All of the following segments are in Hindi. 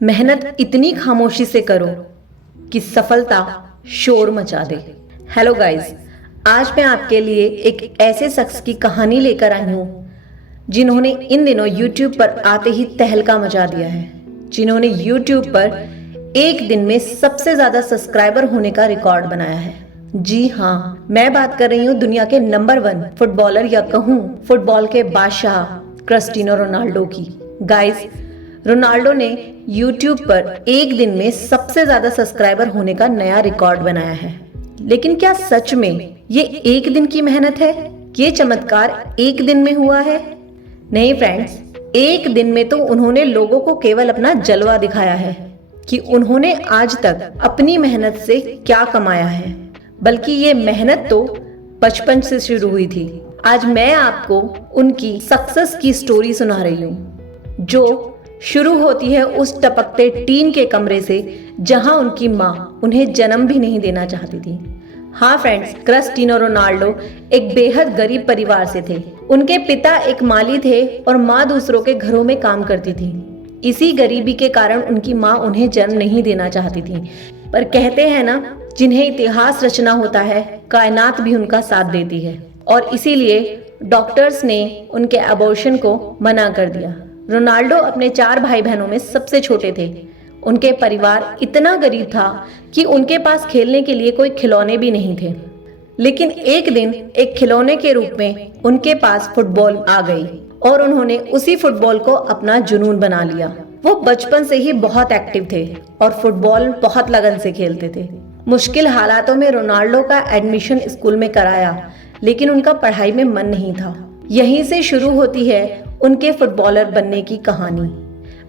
मेहनत इतनी खामोशी से करो कि सफलता शोर मचा दे। हेलो गाइस, आज मैं आपके लिए एक ऐसे शख्स की कहानी लेकर आई हूँ जिन्होंने इन दिनों YouTube पर आते ही तहलका मचा दिया है, जिन्होंने YouTube पर एक दिन में सबसे ज्यादा सब्सक्राइबर होने का रिकॉर्ड बनाया है। जी हाँ, मैं बात कर रही हूँ दुनिया के नंबर 1 फुटबॉलर या कहूँ फुटबॉल के बादशाह क्रिस्टियानो रोनाल्डो की। गाइस, रोनाल्डो ने YouTube पर एक दिन में सबसे ज्यादा सब्सक्राइबर होने का नया रिकॉर्ड बनाया है। लेकिन क्या सच में ये एक दिन की मेहनत है? ये चमत्कार एक दिन में हुआ है? नहीं फ्रेंड्स, एक दिन में तो उन्होंने लोगों को केवल अपना जलवा दिखाया है कि उन्होंने आज तक अपनी मेहनत से क्या कमाया है, बल्कि ये मेहनत तो बचपन से शुरू हुई थी। आज मैं आपको उनकी सक्सेस की स्टोरी सुना रही हूँ, जो शुरू होती है उस टपकते टीन के कमरे से जहां उनकी माँ उन्हें जन्म भी नहीं देना चाहती थी। हाँ फ्रेंड्स, क्रिस्टियानो रोनाल्डो एक बेहद गरीब परिवार से थे। उनके पिता एक माली थे और माँ दूसरों के घरों में काम करती थी। इसी गरीबी के कारण उनकी माँ उन्हें जन्म नहीं देना चाहती थी। पर कहते हैं ना, जिन्हें इतिहास रचना होता है, कायनात भी उनका साथ देती है, और इसीलिए डॉक्टर्स ने उनके अबॉर्शन को मना कर दिया। रोनाल्डो अपने 4 भाई बहनों में सबसे छोटे थे। उनके परिवार इतना गरीब था कि उनके पास खेलने के लिए कोई खिलौने भी नहीं थे। लेकिन एक दिन एक खिलौने के रूप में उनके पास फुटबॉल आ गई और उन्होंने उसी फुटबॉल को अपना जुनून बना लिया। वो बचपन से ही बहुत एक्टिव थे और फुटबॉल बहुत लगन से खेलते थे। मुश्किल हालातों में रोनाल्डो का एडमिशन स्कूल में कराया, लेकिन उनका पढ़ाई में मन नहीं था। यहीं से शुरू होती है उनके फुटबॉलर बनने की कहानी।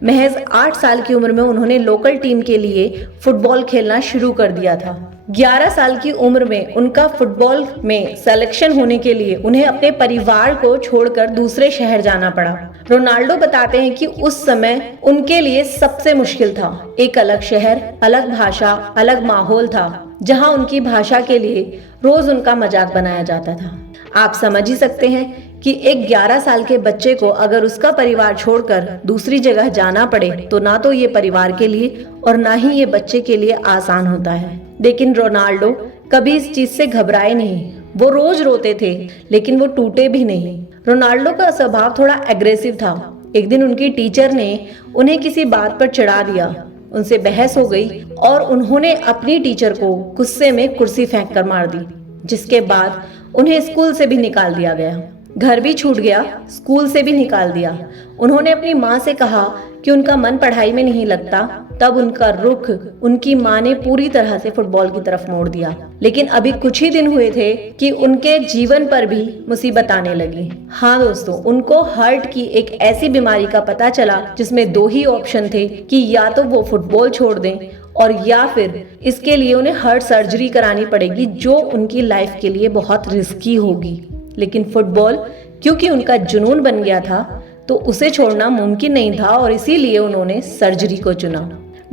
महज 8 साल की उम्र में उन्होंने लोकल टीम के लिए फुटबॉल खेलना शुरू कर दिया था। 11 साल की उम्र में उनका फुटबॉल में सिलेक्शन होने के लिए उन्हें अपने परिवार को छोड़कर दूसरे शहर जाना पड़ा। रोनाल्डो बताते हैं कि उस समय उनके लिए सबसे मुश्किल था। एक अलग शहर, अलग भाषा, अलग माहौल था, जहां उनकी भाषा के लिए रोज उनका मजाक बनाया जाता था। आप समझ ही सकते हैं कि एक 11 साल के बच्चे को अगर उसका परिवार छोड़कर दूसरी जगह जाना पड़े तो ना तो ये परिवार के लिए और ना ही ये बच्चे के लिए आसान होता है। लेकिन रोनाल्डो कभी इस चीज से घबराए नहीं। वो रोज रोते थे, लेकिन वो टूटे भी नहीं। रोनाल्डो का स्वभाव थोड़ा एग्रेसिव था। एक दिन उनकी टीचर ने उन्हें किसी बात पर चिढ़ा दिया। उनसे बहस हो गई और उन्होंने अपनी टीचर को गुस्से में कुर्सी फेंक कर मार दी, जिसके बाद उन्हें स्कूल से भी निकाल दिया गया। घर भी छूट गया, स्कूल से भी निकाल दिया। उन्होंने अपनी माँ से कहा कि उनका मन पढ़ाई में नहीं लगता। तब उनका रुख उनकी माँ ने पूरी तरह से फुटबॉल की तरफ मोड़ दिया। लेकिन अभी कुछ ही दिन हुए थे कि उनके जीवन पर भी मुसीबत आने लगी। हाँ दोस्तों, उनको हार्ट की एक ऐसी बीमारी का पता चला जिसमें 2 ही ऑप्शन थे कि या तो वो फुटबॉल छोड़ दें और या फिर इसके लिए उन्हें हार्ट सर्जरी करानी पड़ेगी, जो उनकी लाइफ के लिए बहुत रिस्की होगी। लेकिन फुटबॉल क्योंकि उनका जुनून बन गया था तो उसे छोड़ना मुमकिन नहीं था और इसीलिए उन्होंने सर्जरी को चुना।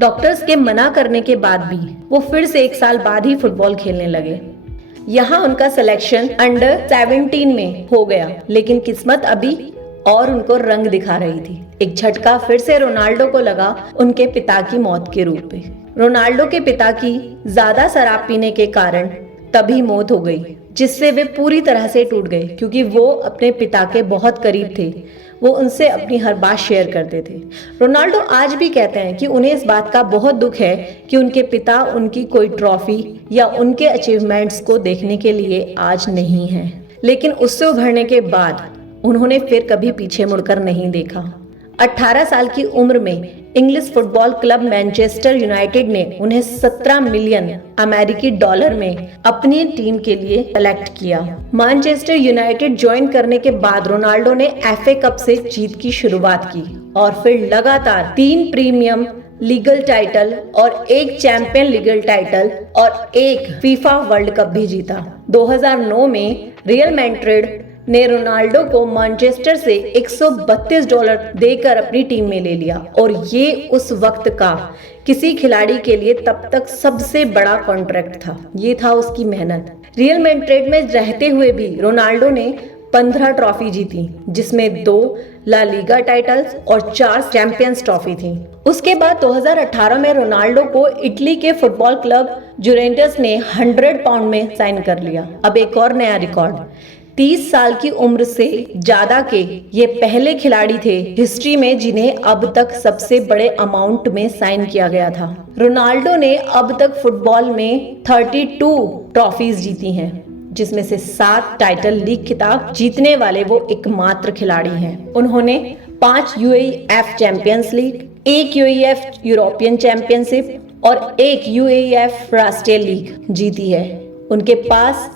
डॉक्टर्स के मना करने के बाद भी वो फिर से 1 साल बाद ही फुटबॉल खेलने लगे। यहाँ उनका सिलेक्शन अंडर 17 में हो गया, लेकिन किस्मत अभी और उनको रंग दिखा रही थी। एक झटका फिर से रोनाल्डो को लगा उनके पिता की मौत के रूप में। रोनाल्डो के पिता की ज्यादा शराब पीने के कारण तभी मौत हो गई, जिससे वे पूरी तरह से टूट गए, क्योंकि वो अपने पिता के बहुत करीब थे। वो उनसे अपनी हर बात शेयर करते थे। रोनाल्डो आज भी कहते हैं कि उन्हें इस बात का बहुत दुख है कि उनके पिता उनकी कोई ट्रॉफी या उनके अचीवमेंट्स को देखने के लिए आज नहीं है। लेकिन उससे उभरने के बाद उन्होंने फिर कभी पीछे मुड़कर नहीं देखा। 18 साल की उम्र में English football club Manchester United ने उन्हें 17 मिलियन अमेरिकी डॉलर में अपनी टीम के लिए सेलेक्ट किया। मैनचेस्टर यूनाइटेड ज्वाइन करने के बाद रोनाल्डो ने FA कप से जीत की शुरुआत की और फिर लगातार 3 प्रीमियम लीगल टाइटल और 1 चैंपियन लीगल टाइटल और 1 फीफा वर्ल्ड कप भी जीता। 2009 में रियल मैड्रिड ने रोनाल्डो को मैनचेस्टर से $132 देकर अपनी टीम में ले लिया और ये उस वक्त का किसी खिलाड़ी के लिए तब तक सबसे बड़ा कॉन्ट्रैक्ट था। ये था उसकी मेहनत। रियल मैड्रिड में रहते हुए भी रोनाल्डो ने 15 ट्रॉफी जीती, जिसमें 2 ला लीगा टाइटल्स और 4 चैंपियंस ट्रॉफी थी। उसके बाद 2018 में रोनाल्डो को इटली के फुटबॉल क्लब जुवेंटस ने 100 पाउंड में साइन कर लिया। अब एक और नया रिकॉर्ड, 30 साल की उम्र से ज्यादा के ये पहले खिलाड़ी थे हिस्ट्री में जिन्हें अब तक सबसे बड़े अमाउंट में साइन किया गया था। रोनाल्डो ने अब तक फुटबॉल में 32 ट्रॉफीज जीती हैं, जिसमें से 7 टाइटल लीग खिताब जीतने वाले वो एकमात्र खिलाड़ी हैं। उन्होंने 5 यूएईएफ चैंपियंस लीग, 1 यूएईएफ यूरोपियन चैंपियनशिप और 1 यूएईएफ राष्ट्रीय लीग जीती है। उनके पास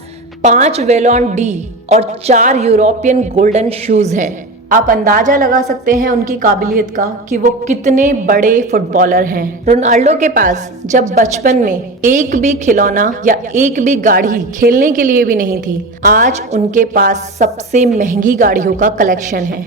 5 वेलोन डी और 4 यूरोपियन गोल्डन शूज हैं। आप अंदाजा लगा सकते हैं उनकी काबिलियत का कि वो कितने बड़े फुटबॉलर हैं। रोनाल्डो के पास जब बचपन में एक भी खिलौना या एक भी गाड़ी खेलने के लिए भी नहीं थी, आज उनके पास सबसे महंगी गाड़ियों का कलेक्शन है।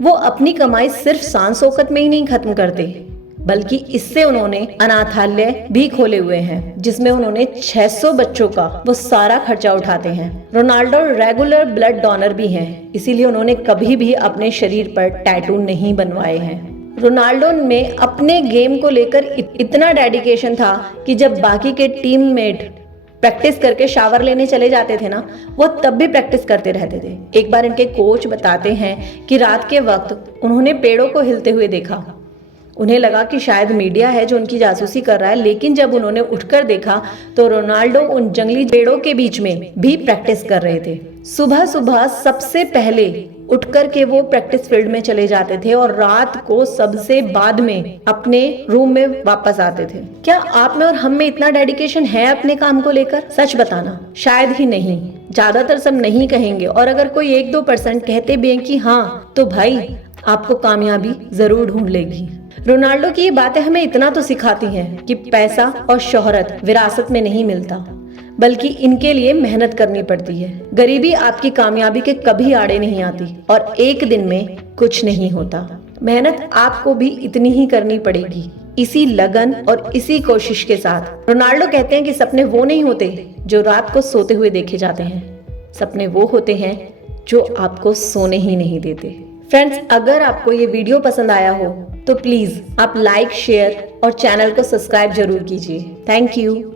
वो अपनी कमाई सिर्फ शान शौकत में ही नहीं खत्म करते, बल्कि इससे उन्होंने अनाथालय भी खोले हुए हैं, जिसमें उन्होंने 600 बच्चों का वो सारा खर्चा उठाते हैं। रोनाल्डो रेगुलर ब्लड डोनर भी हैं, इसीलिए उन्होंने कभी भी अपने शरीर पर टैटू नहीं बनवाए हैं। रोनाल्डो में अपने गेम को लेकर इतना डेडिकेशन था कि जब बाकी के टीममेट प्रैक्टिस करके शावर लेने चले जाते थे ना, वो तब भी प्रैक्टिस करते रहते थे। एक बार इनके कोच बताते हैं कि रात के वक्त उन्होंने पेड़ों को हिलते हुए देखा। उन्हें लगा कि शायद मीडिया है जो उनकी जासूसी कर रहा है, लेकिन जब उन्होंने उठकर देखा तो रोनाल्डो उन जंगली पेड़ों के बीच में भी प्रैक्टिस कर रहे थे। सुबह सुबह सबसे पहले उठकर के वो प्रैक्टिस फील्ड में चले जाते थे और रात को सबसे बाद में अपने रूम में वापस आते थे। क्या आप में और हम में इतना डेडिकेशन है अपने काम को लेकर? सच बताना, शायद ही नहीं। ज्यादातर सब नहीं कहेंगे, और अगर कोई 1-2% कहते भी हैं कि हाँ, तो भाई आपको कामयाबी जरूर ढूंढ लेगी। रोनाल्डो की ये बातें हमें इतना तो सिखाती हैं कि पैसा और शोहरत विरासत में नहीं मिलता, बल्कि इनके लिए मेहनत करनी पड़ती है। गरीबी आपकी कामयाबी के कभी आड़े नहीं आती और एक दिन में कुछ नहीं होता। मेहनत आपको भी इतनी ही करनी पड़ेगी, इसी लगन और इसी कोशिश के साथ। रोनाल्डो कहते हैं कि सपने वो नहीं होते जो रात को सोते हुए देखे जाते हैं, सपने वो होते हैं जो आपको सोने ही नहीं देते। फ्रेंड्स, अगर आपको ये वीडियो पसंद आया हो तो प्लीज आप लाइक, शेयर और चैनल को सब्सक्राइब जरूर कीजिए। Thank you.